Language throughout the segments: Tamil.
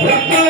Yeah.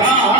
ராம